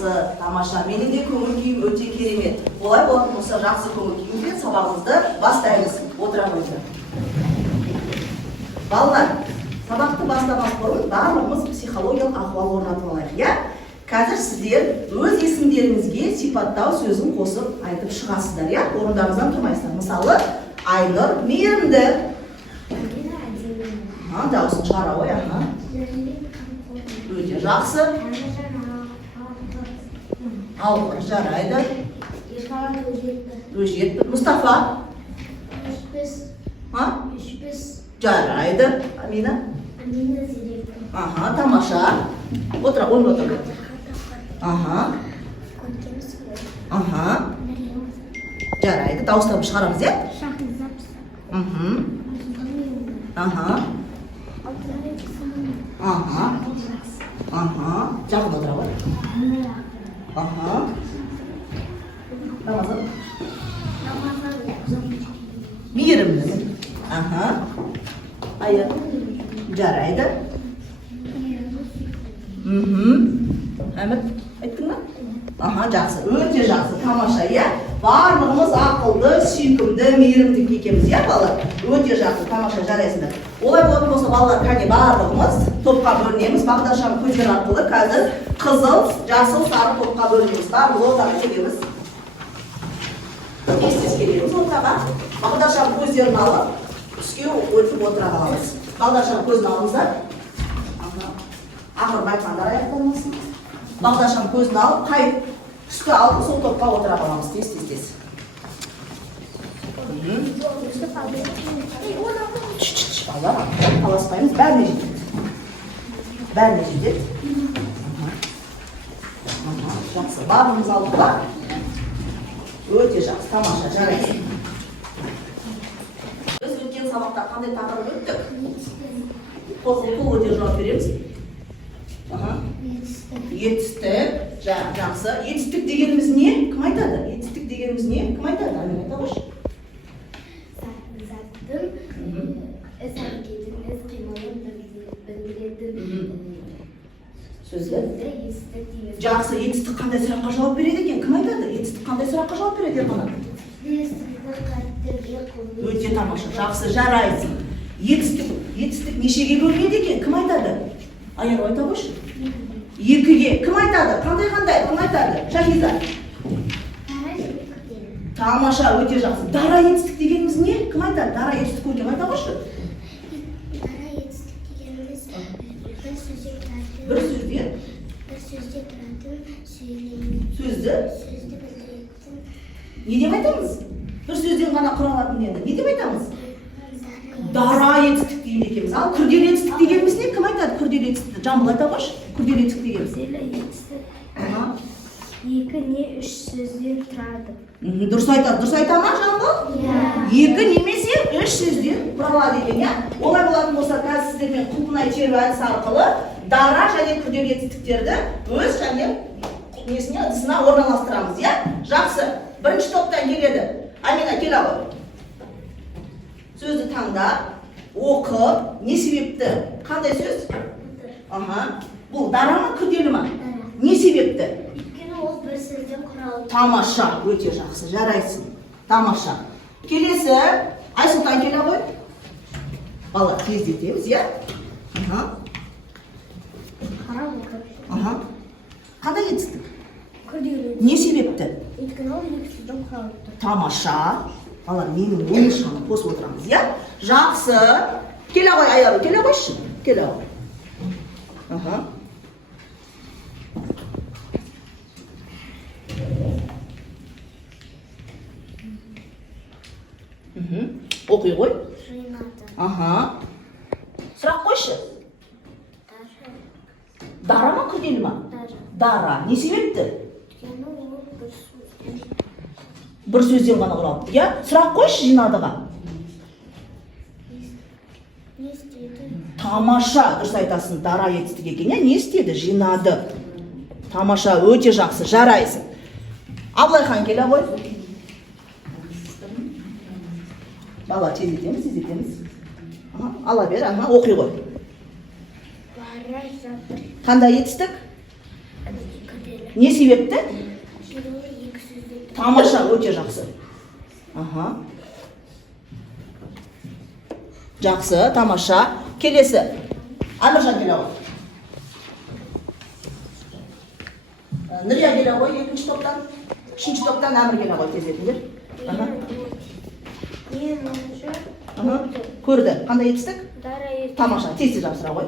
жақсы, тамаша. Менің де көңіл күйім өте керемет. Олай болатын болса, жақсы көңіл күйімде сабағымызды бастаймыз. Отыра қойыңыздар. Балалар, сабақты бастамас бұрын барлығымыз психологиялық ахуал орнатып алайық, иә? Қазір сіздер өз есімдеріңізге сипаттау сөзін қосып айтып шығасыздар, иә? Орындарыңыздан тұрмайсыздар. Мысалы, Айнұр мейірімді. Дауысын шығара ғой, өте жақсы. Алғыр, жарайды. Өжетті. Мұстафа? Жарайды. Амина? Амина зеректі. Тамаша. Отыра, ойын отыр. Жарайды. Дауыстарын шығарамыз, иә? Жақын отыра ғой. Рамазан. Мейірімді. Ая. Жарайды. Әмір, айттың ба? Жақсы, өте жақсы, тамаша, иә? Барлығымыз ақылды, сүйкімді, мейірімді екенбіз, иә, балалар? Өте жақсы, тамаша, жарайсыңдар. Олай болатын болса, балалар, кәне барлығымыз топқа бөлінеміз. Бағдаршам көздер арқылы қазір қызыл, жасыл, сары топқа бөлінеміз. Барлығы ортаға келеміз. Тез келеміз ортаға. Бағдаршам көздерін алып, түске өтіп отыра қаламыз. Бағдаршам көзін алыңыздар. Ақыр байқандар аяқталмасын. Бағдаршам көзін алып, қайып түскі алып, сол топқа отыра қаламыз. Тез. Балалар, қаласпаймыз, бәріне жетеді. Жақсы, барлығымыз алып ба? Өте жақсы, тамаша, жарайсың. Біз өткен сабақта қандай тақырып өттік? Қол өте жауап береміз. Етістік, жақсы. Етістік дегеніміз не? Кім айтады? Етістік дегеніміз не? Кім айтады? Амин айта қойшы. Заттың іс-әрекетін, іс-қимылын білдіретін сөзді етістік дейміз. Жақсы, етістік қандай сұраққа жауап береді екен? Кім айтады? Етістік қандай сұраққа жауап береді екен? Өте тамаша, жақсы, жарайсың. Етістік нешеге бөлінеді екен? Кім айтады? Аяр айта қойшы. Екіге. Кім айтады? Қандай? Кім айтады? Шахиза. Тамаша, өте жақсы. Дара етістік дегеніміз не? Кім айтады? Дара етістік өте айта қойшы. Дара етістік дегеніміз бір сөзден тұратын сөйлем. Сөзді Білдіретін. не деп айтамыз? Бір сөзден ғана құралатын енді. Не деп айтамыз? Дара етістік дейін екенбіз. Ал күрделі етістік дегеніміз не? Кім айтады күрделі етістікті? Жамбыл айта қойшы. Күрделі етістік дегеніміз. Күрделі етістік. Екі не үш сөзден тұрады. Дұрыс айта ма Жамбыл? Екі немесе үш сөзден құралады екен, иә? Олай болатын болса, қазір сіздермен құлпынай теру әдісі арқылы дара және күрделі етістіктерді өз және несіне ыдысына орналастырамыз, иә? Жақсы. Бірінші топтан келеді. Амина, кел ғой. Сөзді таңда, оқы, не себепті? Қандай сөз? Бұл дара ма, күрделі ма? Не себепті? Өйткені ол бір сөзден құралады. Тамаша, өте жақсы, жарайсың. Тамаша. Келесі, Айсұлтан келе ғой. Бала, тездетеміз, иә? Қара оқы. Қандай етістік? Күрделі. Не себепті? Өйткені ол екі сөзден құралады. Тамаша. Балар, менің ойыншаны қосып отырамыз, иә? Жақсы. Келе ғой, Аяру, келе қойшы. Келе ғой. Оқи ғой. Жинады. Сұрақ қойшы. Дара ма, күрделі ма? Дара. Не себепті? Өйткені ол бір сөзден. Бір сөзден ғана құралды, иә? Сұрақ қойшы жинадыға. Не істеді? Тамаша, дұрыс айтасың, дара етістік екен, иә? Не істеді? Жинады. Тамаша, өте жақсы, жарайсың. Абылайхан келе ғой. Бала, тездетеміз. Ала бер, оқи ғой. Бара жатыр. Қандай етістік? Күрделі. Не себепті? Жүрегі екі сөзден. Тамаша, өте жақсы. Аха. Жақсы, тамаша. Келесі. Амиржан келе ғой. Нұрия келе ғой, екінші топтан. Үшінші топтан Әмір келе ғой, тезетіндер. Менің ойымша Көрді. Қандай етістік? дара ертең. Тамаша, тез жапсыра ғой.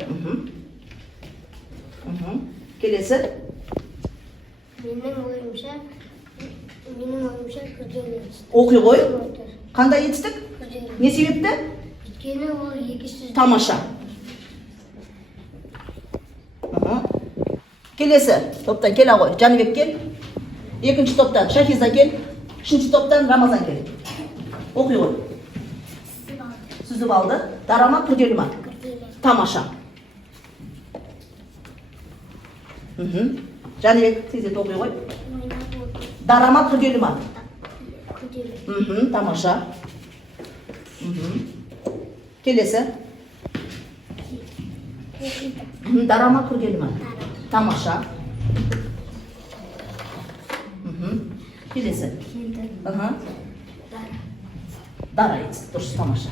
Келесі. Менің ойымша күрделі етістік. Оқи ғой. Отыр. Қандай етістік? Күрделі. Не себепті? Өйткені ол екі сөз. Тамаша. Келесі топтан келе ғой. Жанбек кел. Екінші топтан Шахиза кел. Үшінші топтан Рамазан кел. Оқи ғой. Сүзіп алды. Дара ма, күрделі ма? Күрделі. Тамаша. Жанбек тезет оқи ғой. Ойнап отыр. Дара ма, күрделі ма? Күрделі. Тамаша. Келесі. Оқиды. Дара ма, күрделі ма? Тамаша. Келесі. Келді. Дара. Дара. Дара етістік, дұрыс, тамаша.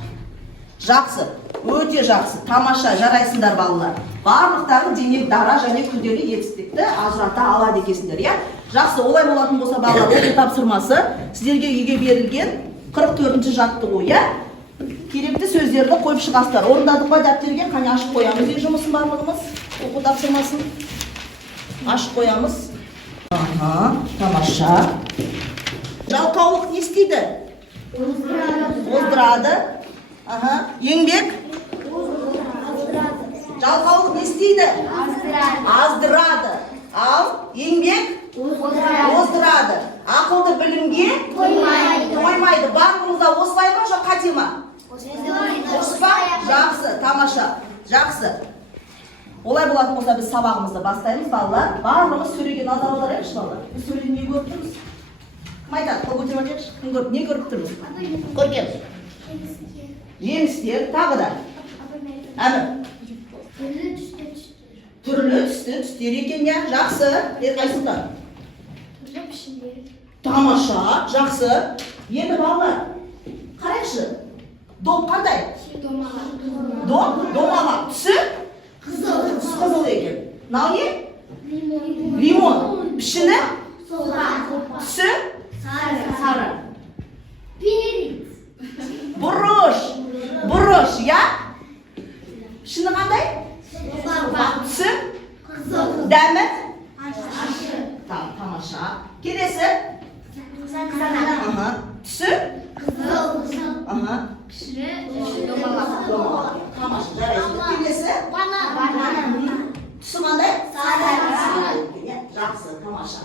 Жақсы, өте жақсы, тамаша, жарайсыңдар балалар. Барлықтары демек дара және күрделі етістікті ажырата алады екенсіңдер, иә? Жақсы, олай болатын болса балалар, оқу тапсырмасы сіздерге үйге берілген 44-ші жаттығу, иә? Керекті сөздерді қойып шығасыздар. Орындадық па дәптерге? Қане ашып қоямыз үй жұмысын барлығымыз, оқу тапсырмасын. Ашып қоямыз. Тамаша. Жалқаулық не істейді? Оздырады. Еңбек? Жалқаулық не істейді? Аздырады. Ал еңбек? Оздырады. Ақылды білімге? Тоймайды. Барлығыңызда осылай ма, жоқ қате ма? Дұрыс па? Жақсы, тамаша. Жақсы. Олай болатын болса біз сабағымызды бастаймыз, балалар. Барлығымыз сөреге назар аударайықшы, балалар. Біз сөреден не көріп тұрмыз? Кім айтады? Қол көтеріп айтайықшы. Кім көріп? Не көріп тұрмыз? Көрген. Жемістер, тағы да. Әмір. Түрлі түстер екен, я. Жақсы. Қайсыңдар? Түрлі пішіндер. Тамаша, жақсы. Енді балалар, қарайықшы. Доп қандай? Домалақ. Түсі? Қызыл екен. Мынау не? Лимон. Пішіні? Түсі? Сары. Бұрыш, я? Пішіні қандай? Түсі? Дәмі? Тамаша. Келесі? Түсі? Тамаша, жарайсың. Келесі? Түсі қандай? Жақсы, тамаша.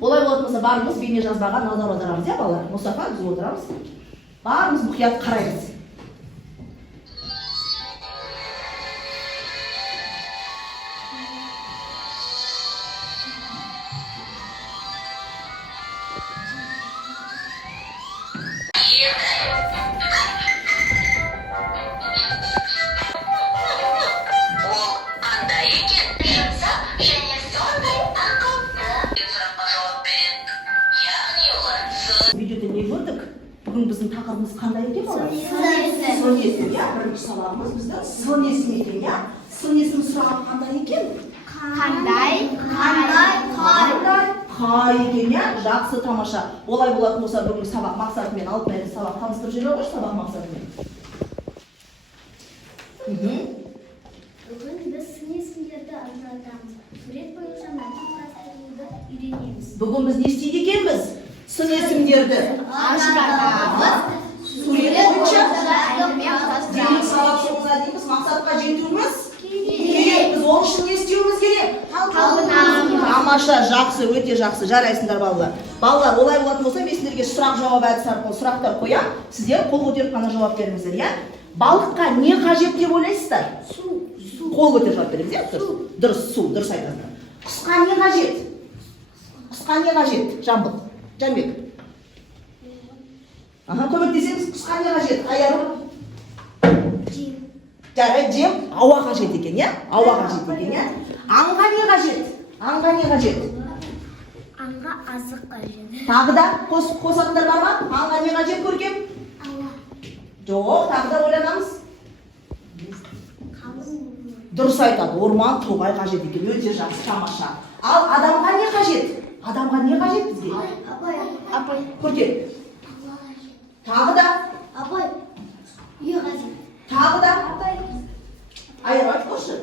Олай болатын болса барлығымыз бейне жазбаға назар аударамыз, иә балалар? Мұстафа, біз отырамыз. Барлығымыз мұқият қараймыз. Видеода не көрдік? Бүгін біздің тақырыбымыз қандай екен балалар? Сын есім, иә? Бірінші сабағымыз біздің сын есім екен, иә? Сын есім сұрағы қандай екен? Қандай? Қай екен, иә? Жақсы, тамаша. Олай болатын болса бүгін сабақ мақсатымен алып бәрі сабақ таныстырып жүре ғой, сабақ мақсатымен. Бүгін біз сын есімдерді ажыратамыз. Сурет бойынша мәтін құрастыруды үйренеміз. Бүгін біз не істейді екенбіз? Сын есімдерді Ажыратамыз. сурет бойынша демек сабақ соңына дейін біз мақсатқа жетуіміз керек. Біз ол үшін не істеуіміз керек? Талпынамыз. Тамаша, жақсы, өте жақсы, жарайсыңдар балалар. Балалар, олай болатын болса, мен сіздерге сұрақ-жауап әдісі арқылы сұрақтар қоям. Сіздер қол көтеріп қана жауап беріңіздер, иә? Балыққа не қажет деп ойлайсыздар? Қол көтеріп жауап беріңіз, иә? Дұрыс, су, дұрыс айтасыздар. Құсқа не қажет? Құсқа не қажет? Жанбек. Көмектесеңіз, құсқа не қажет? Аяғым? Жарайды, жем, ауа қажет екен, иә? Ауа қажет екен, иә? Аңға не қажет? Аңға не қажет? азық қажет. Тағы да қосатындар бар ма? Малға не қажет көркем? Ауа. Жоқ, тағы да ойланамыз. Қалың. Дұрыс айтады, орман тоғай қажет екен, өте жақсы, тамаша. Ал адамға не қажет? Адамға не қажет бізге? Апай. Көркем. Ауа қажет. Тағы да, Апай. Үй қажет. тағы да. Апай. Аяқ айтып қойшы.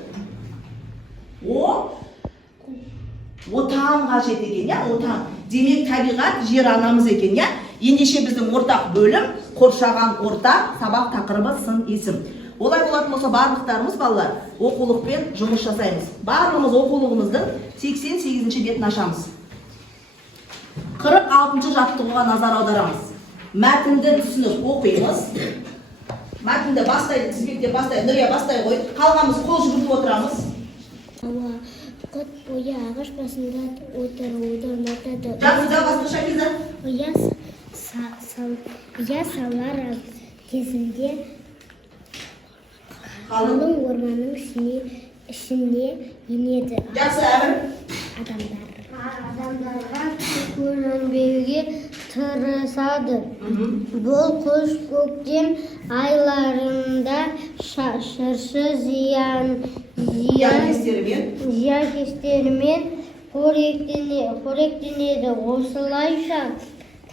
Отан қажет екен, я, отан. Демек табиғат жер анамыз екен, я. Ендеше біздің ортақ бөлім қоршаған орта, сабақ тақырыбы сын есім. Олай болатын болса барлықтарымыз балалар оқулықпен жұмыс жасаймыз. Барлығымыз оқулығымыздың 88-ші бетін ашамыз. 46-ші жаттығуға назар аударамыз. Мәтінді түсініп оқимыз. Мәтінді бастайды, тізбекте бастайды, Нұрия бастай қой. Қалғанымыз қол жүгіртіп отырамыз. Ауа. Қот бойы ағаш басында отыруды ұнатады. Жақсы, жалғасты Шакиза. Ұя салар кезінде Қалың. қалың орманның ішіне енеді. Жақсы, Әмір. Адамдарға көрінбеуге тырысады. Бұл құс көктем айларында шыршы зиянкестерімен қоректенеді. Осылайша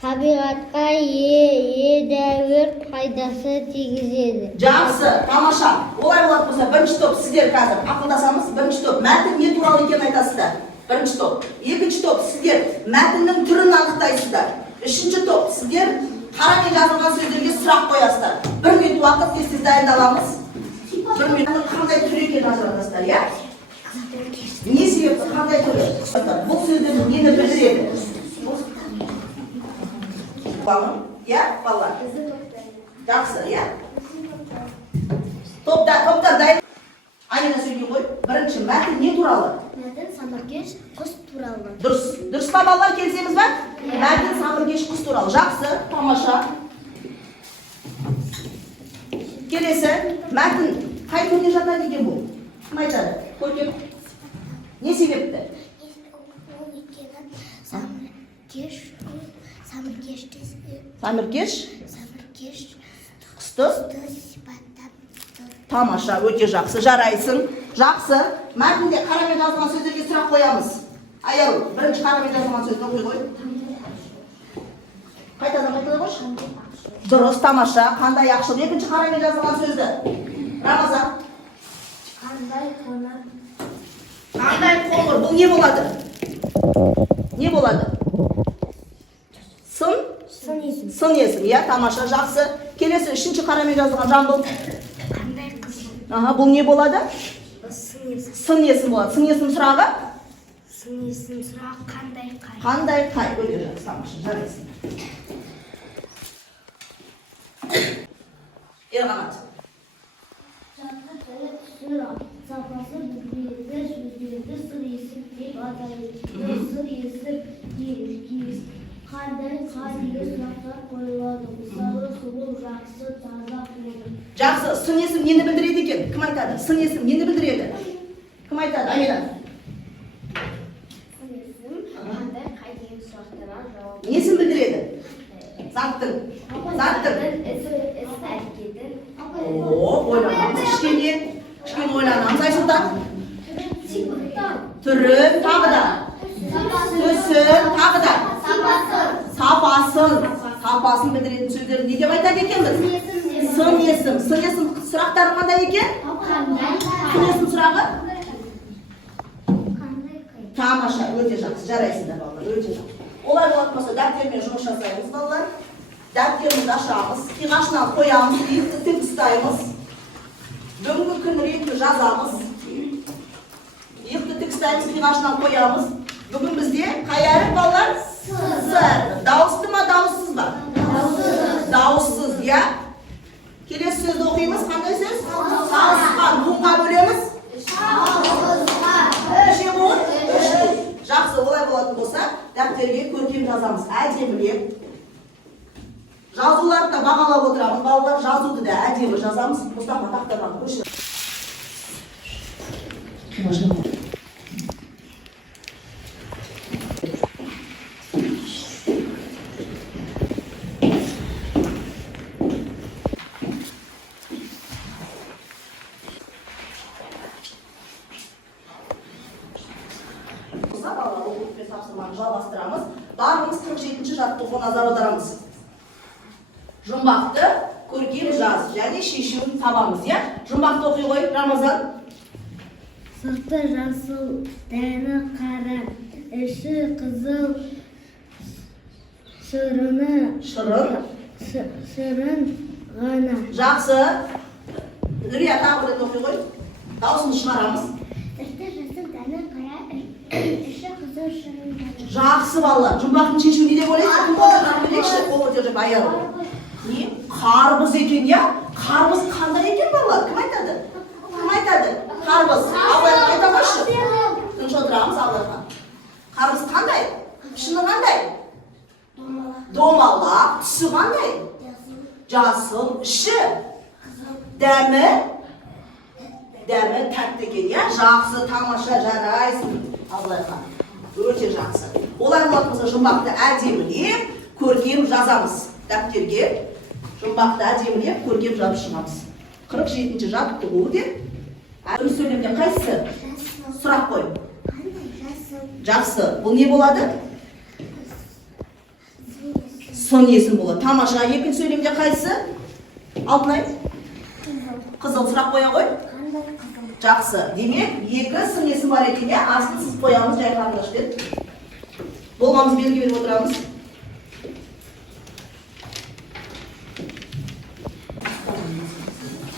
табиғатқа едәуір пайдасы тигізеді. Жақсы, тамаша. Олай болатын болса, бірінші топ сіздер қазір ақылдасамыз. Бірінші топ мәтін не туралы екенін айтасыздар. Бірінші топ. Екінші топ сіздер мәтіннің түрін анықтайсыздар. Үшінші топ сіздер қарамен жазылған сөздерге сұрақ қоясыздар. 1 минут уақыт сіз дайындаламыз. 1 минуттың қандай түр екенін ажыратасыздар, иә? Не себепті қандай түрі? Бұл сөздер нені білдіреді? Иә, балалар? Жақсы, иә? Топтар дайын. Айнена сөйлей қой. Бірінші мәтін не туралы? Мәтін самыркеш құс туралы. Дұрыс па балалар, келісеміз ба? Мәтін самыркеш құс туралы. Жақсы, тамаша. Келесі, мәтін қай түріне жатады екен бұл? Кім айтады? Көркем. Не себепті? Самыркеш құсты тамаша, өте жақсы, жарайсың. Жақсы. Мәтінде қарамен жазылған сөздерге сұрақ қоямыз. Аяу, бірінші қарамен жазылған сөзді оқи қой. Қайтадан қойшы. Дұрыс, тамаша. Қандай ақшыл. Екінші қарамен жазылған сөзді. Рамазан. Қандай қоңыр. Бұл не болады? Не болады? Сын есім. Иә, тамаша, жақсы. Келесі үшінші қарамен жазылған Жамбыл. Бұл не болады? Сын есім болады. Сын есім сұрағы? Сын есім сұрағы қандай қай? Қандай қай? Өте жақсы, тамаша, жарайсың. Ерғанат. Жатқы тілі сұрақ. Сапасы бүкіледі, сөздерді сыр есіп деп атайды. Сыр есіп дейміз. Қандай қай деген сұрақтар қойылады. Мысалы, сұлу, жақсы, таза, қойылады. Жақсы, сын есім нені білдіреді екен? Кім айтады? Сын есім нені білдіреді? Кім айтады? Амина. Сын есім қандай қай деген сұрақтарға жауап. Несін білдіреді? Заттың. Ойланамыз кішкене ойланамыз. Айсұлтан. Түрін, тағы да. Түсін, тағы да. Сапасын білдіретін сөздерді не деп айтады екенбіз? Сын есім. Сын есім сұрақтары қандай екен? Сын есім сұрағы? Тамаша, өте жақсы, жарайсыңдар балалар, өте жақсы. Олай болатын болса, дәптермен жұмыс жасаймыз балалар. Дәптерімізді ашамыз, қиғашынан қоямыз, иықты тік ұстаймыз. Бүгінгі күн ретінде жазамыз. Иықты тік ұстаймыз, қиғашынан қоямыз. Бүгін бізде қай әріп балалар? Сыр. Дауысты ма, дауыссыз ба? Дауыссыз, иә? Келесі сөзді оқимыз, қандай сөз? Сауысқан. Бұнға бөлеміз? Неше буын? Жақсы, олай болатын болса, дәптерге көркем жазамыз, әдемілеп. Жазуларды да бағалап отырамыз, балалар, жазуды да әдемі жазамыз. Мұстафа тақтардан көшір. тапсырманы жалғастырамыз. Барлығымыз 47-ші жаттығуға назар аударамыз. Жұмбақты көркем жаз және шешуін табамыз, иә? Жұмбақты оқи қой, Рамазан. Сырты жасыл, дәні қара, іші қызыл, шырын ғана. Жақсы. Нүрия, тағы бір оқи қой. Даусымызды шығарамыз. Сырты жасыл, дәні қара, іші қызыл, шырын ғана. Жақсы балалар. Жұмбақтың шешуі не деп ойлайсыз? Қол көтеріп аяғы. Не? Қарбыз екен, я? Қарбыз қандай екен балалар? Кім айтады? Кім айтады? Қарбыз. Абылайға айтамашы. Тыныш отырамыз Абылайға. Қарбыз қандай? Пішіні қандай? Домалақ. Түсі қандай? Жасыл. Іші? Дәмі? Дәмі тәтті екен, я? Жақсы, тамаша, жарайсың Абылайға. Өте жақсы. Олай болатымызда жұмбақты әдемілеп, көркем жазамыз. Дәптерге жұмбақты әдемілеп, көркем жазып шығамыз. 47-ші жаттығу деп. Дұрыс сөйлемде қайсысы? Сұрақ қой. Жақсы. Бұл не болады? Сын есім болады. Тамаша. Екінші сөйлемде қайсысы? Алтынай? Қызыл. Сұрақ қоя қой. Жақсы. Демек, екі сын есім бар екен, астын сыз қоямыз жай қарындашпен. Болмамыз белгі беріп отырамыз.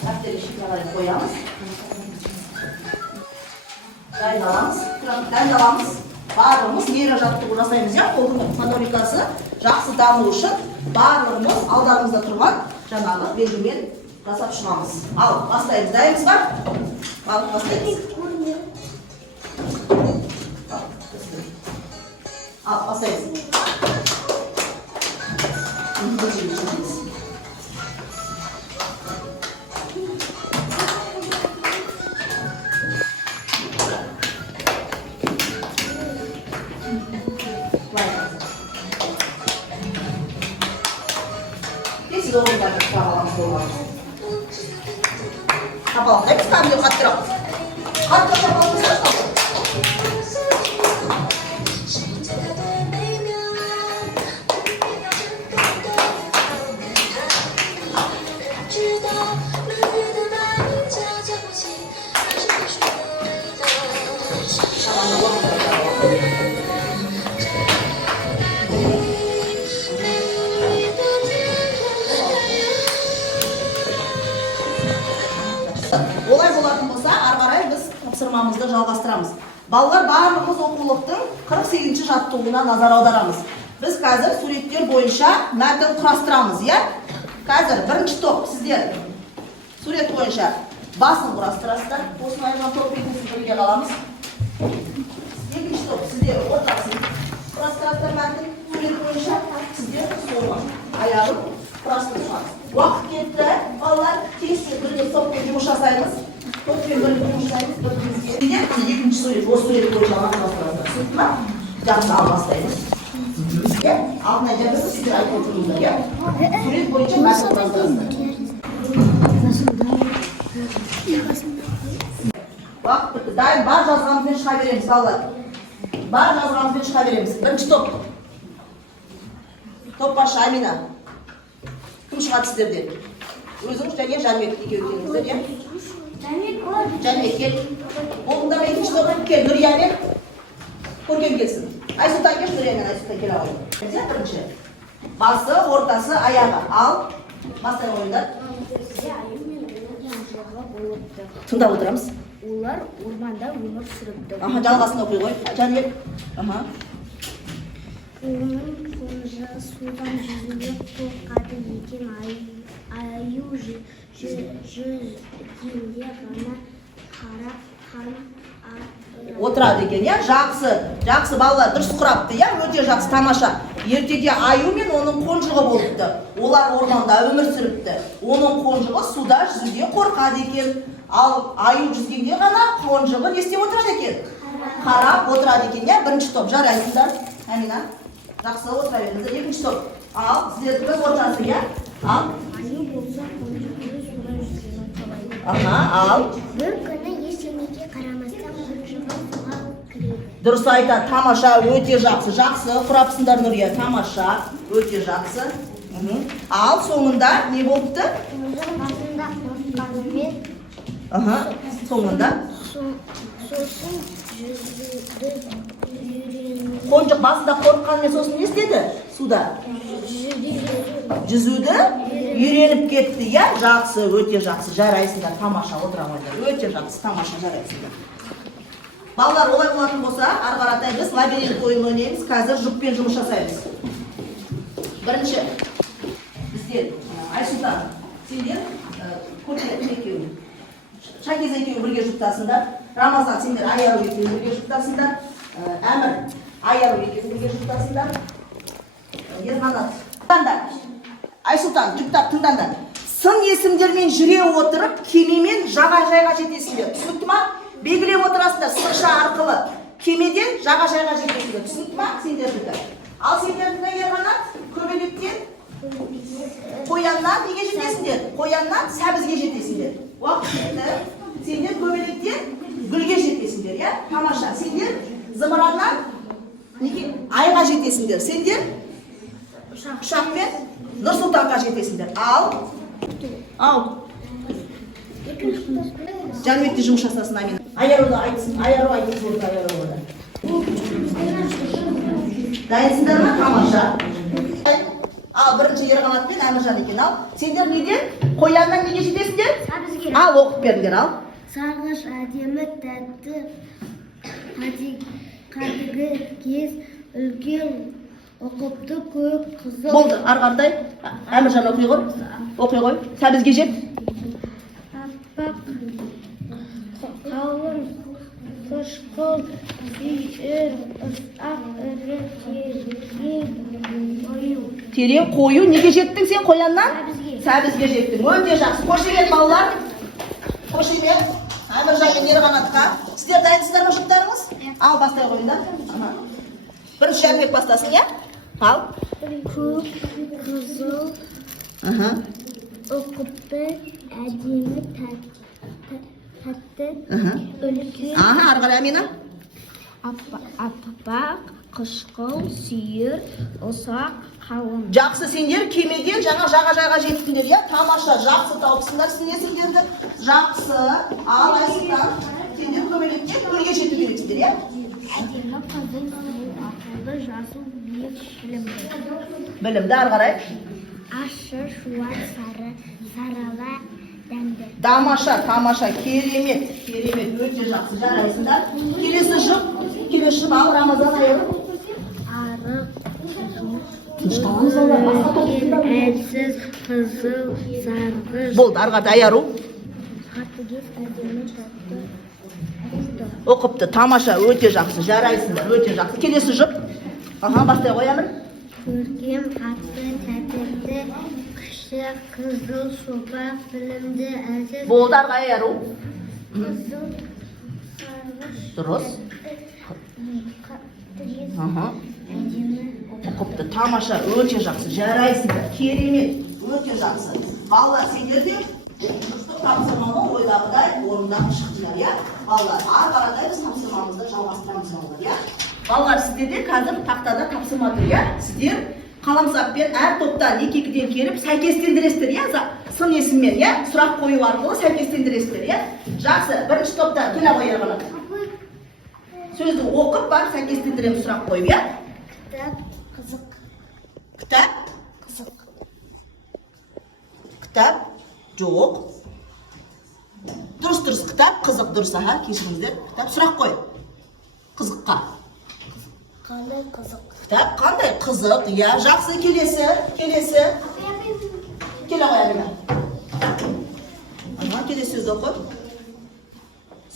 Дәптерге шекаралай қоямыз. Дайындаламыз. Барлығымыз нейро жаттығу жасаймыз, я? Қолдың моторикасы жақсы даму үшін барлығымыз алдарымызда тұрған жаңағы белгімен жасап шығамыз. Ал, бастаймыз. Дайынбыз ба? Ал, бастаймыз. Ал, бастаймыз. Siz orada sağlamız olmaz. Kapalım. Hepsi kamyon kattıralım. Kattıralım. Олай болатын болса, ары қарай біз тапсырмамызды жалғастырамыз. Балалар, барлығымыз оқулықтың 48-ші жаттығуына назар аударамыз. Біз қазір суреттер бойынша мәтін құрастырамыз, иә? Қазір бірінші топ сіздер сурет бойынша басын құрастырасыздар. Осыны айырған топ екінші бірге қаламыз. Екінші топ сіздер ортасын құрастырасыздар мәтін сурет бойынша. Сіздер солға аяғын құрастырасыздар. Уақыт кетті, балалар, тез бірге топпен жұмыс жасаймыз. Топпен бірге жұмыс жасаймыз, бірімізге. Сіздер екінші сурет, осы сурет бойынша құрастырасыздар. Сөйтті ма? Жақсы, ал бастаймыз. Алтынай жабысы сіздер айтып отырыңыздар, иә? Сурет бойынша мәтін құрастырасыздар. Уақыт бітті. Дайын, бар жазғанымызбен шыға береміз, балалар. Бар жазғанымызбен шыға береміз. Бірінші топ. Топ başı Амина. Кім шығады сіздерден? Өзіңіз және Жәнбек екеуі келіңіздер, иә? Жәнбек кел. Оғында екінші топ кел. Нүриямен көркем келсін. Айсұлтан кел, Нүриямен Айсұлтан кел ағай. Бірінші. Басы, ортасы, аяғы. Ал. Бастай ойындар. Тыңдап отырамыз. Олар орманда өмір сүріпті. Жалғасын оқи ғой. Жәнбек. Оның қонжа судан жүзуге қорқады екен, аю жүзгенде ғана қарап отырады екен, иә? Жақсы балалар, дұрыс құрапты, иә? Өте жақсы, тамаша. Ертеде аю мен оның қонжығы болыпты. Олар орманда өмір сүріпті. Оның қонжығы суда жүзуге қорқады екен. Ал аю жүзгенде ғана қонжығы не істеп отырады екен? Қарап отырады екен, иә? Бірінші топ, жарайсыңдар. Амина. Жақсы отыра беріңіздер. Екінші топ. Ал, сіздердің ортасы, иә? Ал. аю болса қонжығы суда жүзуге қалайды. Ал. Бір күні ештеңеге қарамастан қонжығы суға кіреді. Дұрыс айтады, тамаша, өте жақсы. Жақсы құрапсыңдар Нұрия, тамаша, өте жақсы. Ал соңында не болыпты? Басында қорыққанымен, Соңында сосын жүзуді үйреніп, қонжық басында қорыққанымен сосын не істеді? Суда жүзуді үйреніп кетті, я? Жақсы, өте жақсы, жарайсыңдар, тамаша, отыра қойыңдар. Өте жақсы, тамаша, жарайсыңдар. Балалар, олай болатын болса, ары қаратай біз лабиринт ойынын ойнаймыз. Қазір жұппен жұмыс жасаймыз. Бірінші біздер Айсұлтан, сендер көтеретін екеуің, Шакиз екеуің бірге жұптасыңдар. Рамазан, сендер Айару екеуің бірге жұптасыңдар. Әмір, Айару екеуің бірге жұптасыңдар. Ерғанат, тыңдандар. Айсұлтан, жұптап тыңдандар. Сын есімдермен жүре отырып, кемемен жағажайға жетесіңдер. Түсінікті ма? Белгілеп отырасыңдар сырша арқылы. Кемеден жағажайға жетесіңдер. Түсінікті ма? Сендердікі. Ал сендердікі Ерғанат, көбелектен қояннан неге жетесіңдер? Қояннан сәбізге жетесіңдер. Уақыт кетті. Сендер көбелектен гүлге жетесіңдер, я? Тамаша. Сендер зымыраннан айға жетесіңдер. Сендер ұшақпен Нұр-Сұлтанға жетесіңдер. Ал. Жанбекте жұмыс жасасын, Амин. Айару да айтсын, Айару айтсын, болды Айару да. Дайынсыңдар ма? Тамаша. Ал бірінші Ерғанат пен Әміржан екен, ал. Сендер неден? Қояннан неге жетесіңдер? сәбізге. Ал, оқып беріңдер, ал. Сарғыш, әдемі, тәтті, кәдігі, кез, үлкен, ұқыпты, көк, қызыл. Болды, ары қаратай. Әміржан оқи ғой. Оқи ғой. Сәбізге жет. Аппақ, қалың, қышқыл, үйір, ұрсақ, ірі, терең, қою. Терең, қою. Неге жеттің сен қояннан? Сәбізге. Сәбізге жеттің. Өте жақсы. Қошемет балалар. Қошемет. Әміржан мен Ерғанатқа. Сіздер дайынсыздар ма жұптарыңыз? Ал, бастай қойыңдар. Бірінші Жанбек бастасын, я? Ал. Көк, қызыл, ұқыпты, әдемі, тәтті, үлкен. Ары қарай Амина. Аппақ, қышқыл, сүйір, ұсақ, қалың. Жақсы, сендер кемеден жаңа жағажайға жеттіңдер, я? Тамаша, жақсы тауыпсыңдар сіздің есімдерді. Жақсы. Ал, Айсұлтан, сендер көбелектен гүлге жету керексіңдер, я? Әдемі, қызыл, ақылды, жасыл, биік, білімді. Білімді, ары қарай. Ащы, шуар, сарала, дәмді. Тамаша, керемет, өте жақсы, жарайсыңдар. Келесі жұп, ал, Рамазан Айару. Арық, әлсіз, қызыл, сарғыш. Болды, ары қарай Айару. Қатыгез, әдемі, тәтті, Оқыпты, тамаша, өте жақсы, жарайсыңдар, өте жақсы. Келесі жұп. Бастай қой, Әмір. көркем, қатты, тәтті, кіші, қызыл, шопақ, білімді, әлсіз. Болды, ары қарай Айару. Қызыл, сарғыш, Дұрыс. қатыгез, әдемі. Оқыпты, тамаша, өте жақсы, жарайсыңдар, керемет, өте жақсы. Балалар, сендер де тапсырманы ойдағыдай орындап шықтыңдар, я? Балалар, ары қаратай біз тапсырмамызды жалғастырамыз, балалар, я? Балалар, сіздерде қазір тақтада тапсырма тұр, я? Сіздер қаламсаппен әр топтан екі-екіден келіп сәйкестендіресіздер, я? Сын есіммен, я? Сұрақ қою арқылы сәйкестендіресіздер, я? Жақсы, бірінші топтан келе қой Ерғанат. Сөзді оқып бар, сәйкестендіреміз сұрақ қойып, я? Кітап, қызық. Кітап? Қызық. Кітап? Жоқ. Дұрыс, кітап, қызық, дұрыс, кешіріңіздер. Кітап, сұрақ қой. Қызыққа. Қандай қызық. Кітап, қандай қызық, я? Жақсы, келесі. Келе қой, Амина. Келесі сөзді оқы.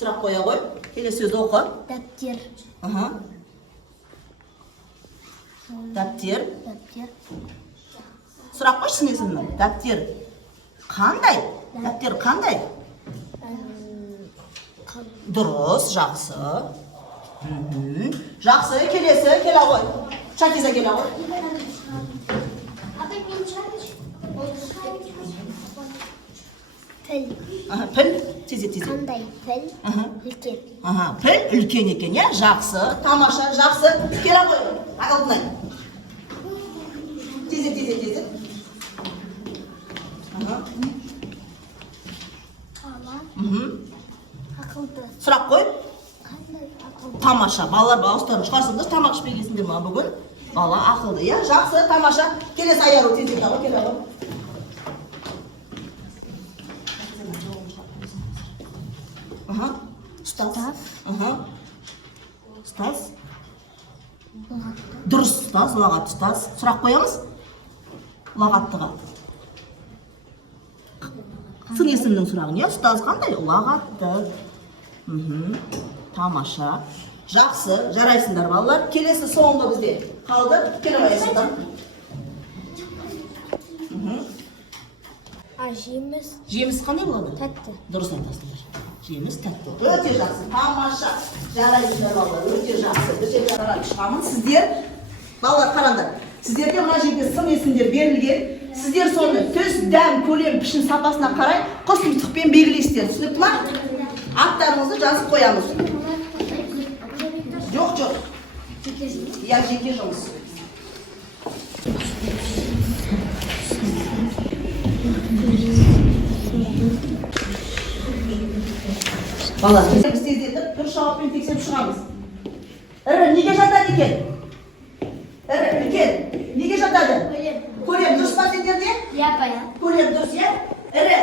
Сұрақ қоя қой. Келесі сөзді оқы. Дәптер. Дәптер. Сұрақ қойшы сын есімді. Дәптер. Қандай? Дәптер қандай? Дұрыс, жақсы. Жақсы, келесі, келе ғой. Шакиза келе ғой. Pil. Pil, tez. Qanday pil? Үлкен. Pil үлкен екен, иә? Жақсы, тамаша, жақсы. Кері қой, ағылдынай. Тез. Ала. Ақылды. Сұрақ қой. Қандай ақылды? Тамаша, балалар ауыздарың шығарсыңдар, тамақ ішпей келсіңдер ма бүгін? Бала ақылды, иә? Жақсы, тамаша. Келесі аяру, тез қой, келе қой. Ұстаз. Ұстаз. Дұрыс ұстаз, ұлағат ұстаз. Сұрақ қоямыз? Ұлағаттыға. Сын есімнің сұрағын, иә? Ұстаз қандай? Ұлағатты. Тамаша. Жақсы, жарайсыңдар балалар. Келесі соңғы бізде қалды. Келе қоясыңдар. Жеміс қандай болады? Тәтті. Дұрыс айтасыңдар. Жеміс тәтті. Өте жақсы, тамаша. Жарайсыңдар балалар, өте жақсы. Өте жарай шығамын. Сіздер, балалар қараңдар. Сіздерге мына жерде сын есімдер берілген. Сіздер соны түс, дәм, көлем, пішін сапасына қарай құс тұмсықпен белгілейсіздер. Түсінікті ма? Аттарыңызды жазып қоямыз. Жоқ. Иә, жеке жұмыс. Бала, біз тездетіп, дұрыс жауаппен тексеріп шығамыз. Ірі, неге жатады екен? Ірі, үлкен, неге жатады? Көлем дұрыс па сендерде? Иә, баян. Көлем дұрыс, иә? Ірі,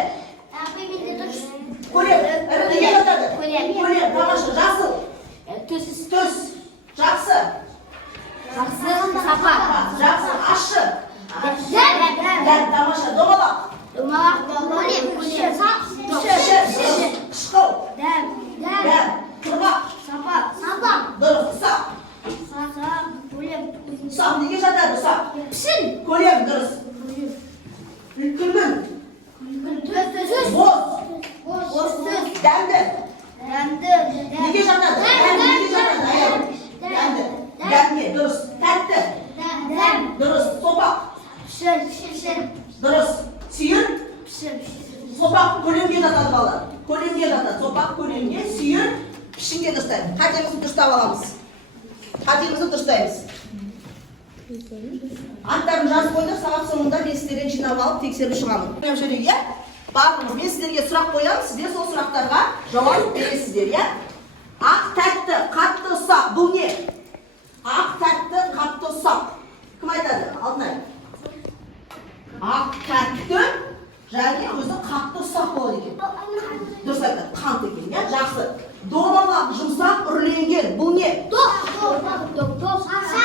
Апай, менде дұрыс. көлем, ірі неге жатады? Көлем. Көлем, тамаша, жасыл, Түс. жақсы, Жақсы. Сапа. жақсы, ащы, Дәм. тамаша, домалақ, Думалақ. Көлем. қышқыл, Дәм. құрғақ, Сапа. дұрыс, ұсақ, Көлем. ұсақ неге жатады ұсақ? Пішін. Көлем дұрыс, күлгін, Түс. боз, Сөз. дәмді, Дәмді. неге жатады? Неге жатады? Дәмді, дәмде, дұрыс, тәтті, Дәм. дұрыс, сопақ, Пішін. дұрыс, сүйір, Пішін. сопақ көлемге жатады балалар. Көлемге жатады, сопақ көлемге, сүйір, пішінге дұрыстаймыз. Қатемізді дұрыстап аламыз. Қатемізді дұрыстаймыз. Аттарын жазып қойдық, сабақ соңында мен сіздерден жинап алып тексеріп шығамын. Иә? Барлығы мен сіздерге сұрақ қоямын, сіздер сол сұрақтарға жауап бересіздер, иә? Ақ тәтті, қатты ұсақ, бұл не? Ақ тәтті, қатты ұсақ. Кім айтады? Алтынай. Ақ тәтті, және өзі қатты ұсақ болады екен. Дұрыс айтады, қант екен, иә? Жақсы. Домалақ, жұмсақ, үрленген, бұл не?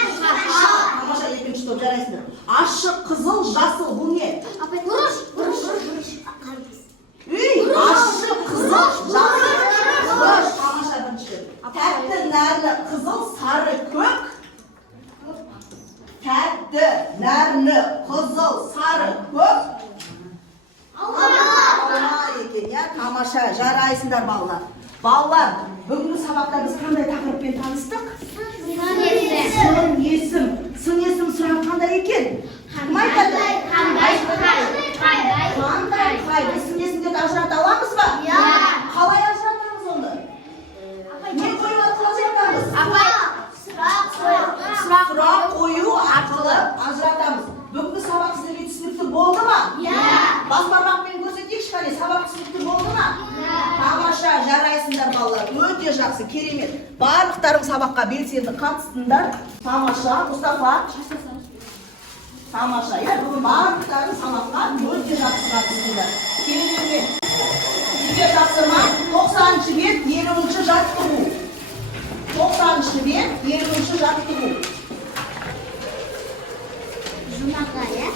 Тамаша, екінші топ жарайсыңдар. Ашық, қызыл, жасыл, бұл не? Ашық, қызыл, жасыл, бұрыш. Тамаша, бірінші. Тәтті, нәрлі, қызыл, сары, көк. Тәтті, нәрлі, қызыл, сары, көк. Алма екен, иә? Тамаша, жарайсыңдар балалар. Балалар, бүгінгі сабақта біз қандай тақырыппен таныстық? Сын есім сұрақ қандай екен? Кім айтады? Қандай? Біз сын есімдерді ажырата аламыз ба? Қалай ажыратамыз оны? Не қою арқылы ажыратамыз? Сұрақ қою арқылы ажыратамыз. Бүгінгі сабақ сіздерге түсінікті болды ма? Бас бармақпен көрсетейікші қане, сабақ түсінікті болды ма? Тамаша, жарайсыңдар балалар, өте жақсы, керемет. Барлықтарың сабаққа белсенді қатыстыңдар. Тамаша, Мұстафа. Тамаша, иә, бүгін барлықтарың сабаққа өте жақсы қатыстыңдар. Керемет. Сіздер жақсыма 90-шы бет 20-ші жаттығу. 90-шы бет 20-ші жаттығу. Жұмаға, иә?